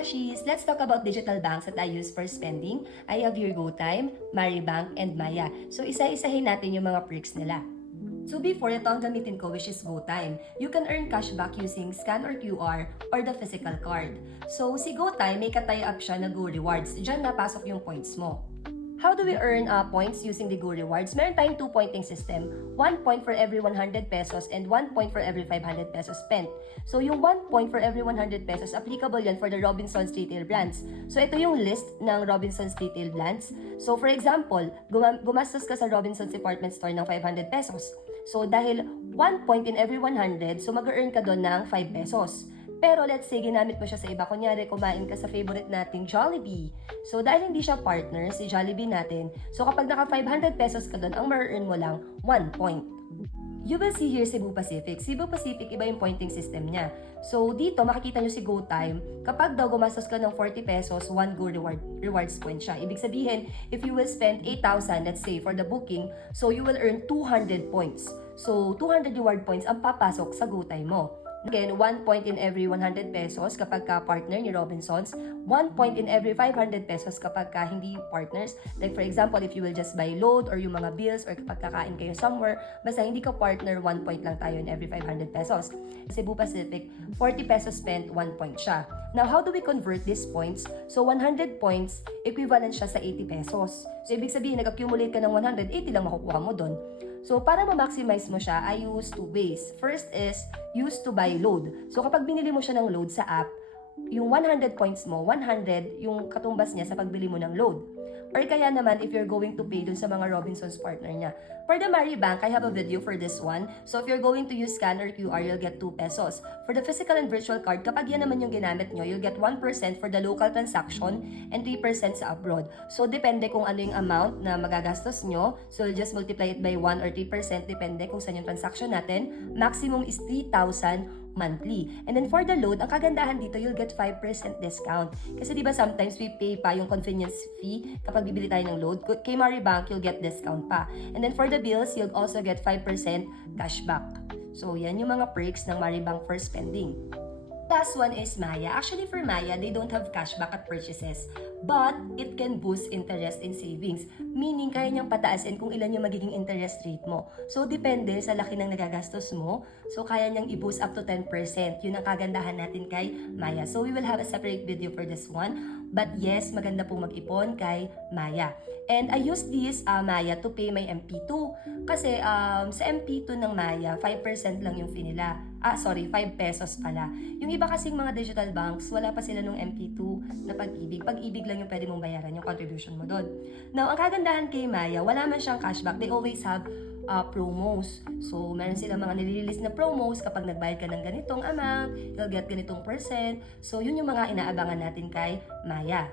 Cashies! Let's talk about digital banks that I use for spending. I have here GoTime, Maribank, and Maya. So isa-isahin natin yung mga perks nila. So before, ito ang gamitin ko which is GoTime. You can earn cashback using scan or QR or the physical card. So si GoTime, may ka-tie up siya na Go Rewards. Diyan napasok yung points mo. How do we earn points using the Go Rewards? Meron tayong 2-pointing system. 1 point for every 100 pesos and 1 point for every 500 pesos spent. So yung 1 point for every 100 pesos, applicable yan for the Robinsons Retail Brands. So ito yung list ng Robinsons Retail Brands. So for example, gumastos ka sa Robinsons Department Store ng 500 pesos. So dahil 1 point in every 100, so mag-earn ka doon ng 5 pesos. Pero let's say, ginamit mo siya sa iba. Kunyari, kumain ka sa favorite nating Jollibee. So, dahil hindi siya partner, si Jollibee natin, so kapag naka 500 pesos ka doon, ang ma-earn mo lang 1 point. You will see here Cebu Pacific. Cebu Pacific, iba yung pointing system niya. So, dito, makikita nyo si GoTime. Kapag daw gumastos ka ng 40 pesos, 1 Go Rewards point siya. Ibig sabihin, if you will spend 8,000, let's say, for the booking, so you will earn 200 points. So, 200 reward points ang papasok sa GoTime mo. Again, 1 point in every 100 pesos kapag ka-partner ni Robinsons, 1 point in every 500 pesos kapag ka hindi partners. Like for example, if you will just buy load or yung mga bills or kapag kakain kayo somewhere, basta hindi ka partner, 1 point lang tayo in every 500 pesos. Cebu Pacific, 40 pesos spent, 1 point siya. Now, how do we convert these points? So, 100 points, equivalent siya sa 80 pesos. So, ibig sabihin, nag-accumulate ka ng 100, 80 lang makukuha mo doon. So, para ma-maximize mo siya, I use 2 ways. First is, use to buy load. So, kapag binili mo siya ng load sa app, yung 100 points mo, 100 yung katumbas niya sa pagbili mo ng load. Or kaya naman, if you're going to pay dun sa mga Robinsons partner niya. For the Maribank, I have a video for this one. So, if you're going to use scan or QR, you'll get 2 pesos. For the physical and virtual card, kapag yan naman yung ginamit nyo, you'll get 1% for the local transaction and 3% sa abroad. So, depende kung ano yung amount na magagastos nyo. So, you'll just multiply it by 1 or 3%, depende kung saan yung transaction natin. Maximum is 3,000 monthly. And then for the load, ang kagandahan dito, you'll get 5% discount. Kasi diba sometimes we pay pa yung convenience fee kapag bibili tayo ng load. Kay Maribank, you'll get discount pa. And then for the bills, you'll also get 5% cashback. So yan yung mga perks ng Maribank for spending. Last one is Maya. Actually, for Maya, they don't have cashback at purchases. But, it can boost interest in savings. Meaning, kaya niyang pataasin kung ilan yung magiging interest rate mo. So, depende sa laki ng nagagastos mo. So, kaya niyang i-boost up to 10%. Yun ang kagandahan natin kay Maya. So, we will have a separate video for this one. But yes, maganda pong mag-ipon kay Maya. And I use this Maya to pay my MP2. Kasi sa MP2 ng Maya, 5% lang yung fee nila. 5 pesos pala. Yung iba kasing mga digital banks, wala pa sila nung MP2 na pag-ibig. Pag-ibig lang yung pwede mong bayaran, yung contribution mo doon. Now, ang kagandahan kay Maya, wala man siyang cashback. They always have promos. So, meron silang mga nilililis na promos kapag nagbayad ka ng ganitong amount, you'll get ganitong percent. So, yun yung mga inaabangan natin kay Maya.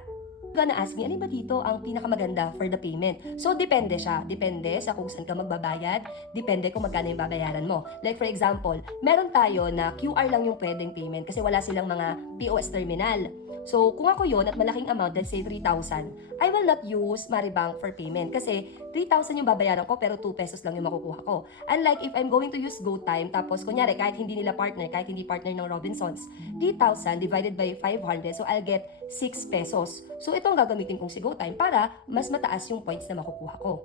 Gonna ask me, alin ba dito ang pinakamaganda for the payment? So, depende siya. Depende sa kung saan ka magbabayad. Depende kung magkano yung babayaran mo. Like for example, meron tayo na QR lang yung pwedeng payment kasi wala silang mga POS terminal. So, kung ako yon at malaking amount, let's say 3,000, I will not use Maribank for payment kasi 3,000 yung babayaran ko pero 2 pesos lang yung makukuha ko. Unlike if I'm going to use GoTime, tapos kunyari kahit hindi nila partner, kahit hindi partner ng Robinsons, 3,000 divided by 500, so I'll get 6 pesos. So, ito ang gagamitin kong si GoTime para mas mataas yung points na makukuha ko.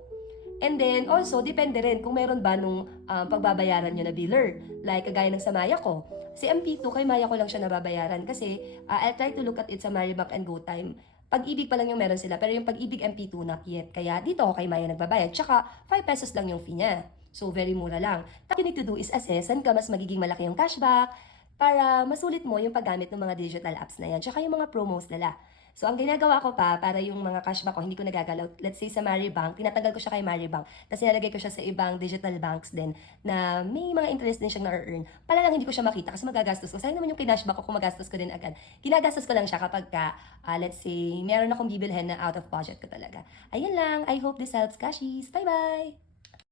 And then, also, depende rin kung meron ba nung pagbabayaran nyo na biller. Like, kagaya ng sa Maya ko. Si MP2, kay Maya ko lang siya nababayaran kasi I'll try to look at it sa Maribank and GoTime. Pag-ibig pa lang yung meron sila, pero yung pag-ibig MP2 not yet. Kaya dito ako kay Maya nagbabayad. Tsaka, 5 pesos lang yung fee niya. So, very mura lang. What you need to do is assess saan ka mas magiging malaki yung cashback para masulit mo yung paggamit ng mga digital apps na yan. Tsaka yung mga promos nila. So, ang ginagawa ko pa, para yung mga cashback ko, hindi ko nagagalaw. Let's say sa Maribank, tinatanggal ko siya kay Maribank. Tapos nilalagay ko siya sa ibang digital banks din na may mga interest din siyang na-earn. Para lang hindi ko siya makita kasi magagastos ko. Sayang naman yung kinashback ko kung magastos ko din agad. Ginagastos ko lang siya kapag ka, let's say, meron akong bibilhin na out of budget ko talaga. Ayun lang. I hope this helps, Cashies. Bye-bye!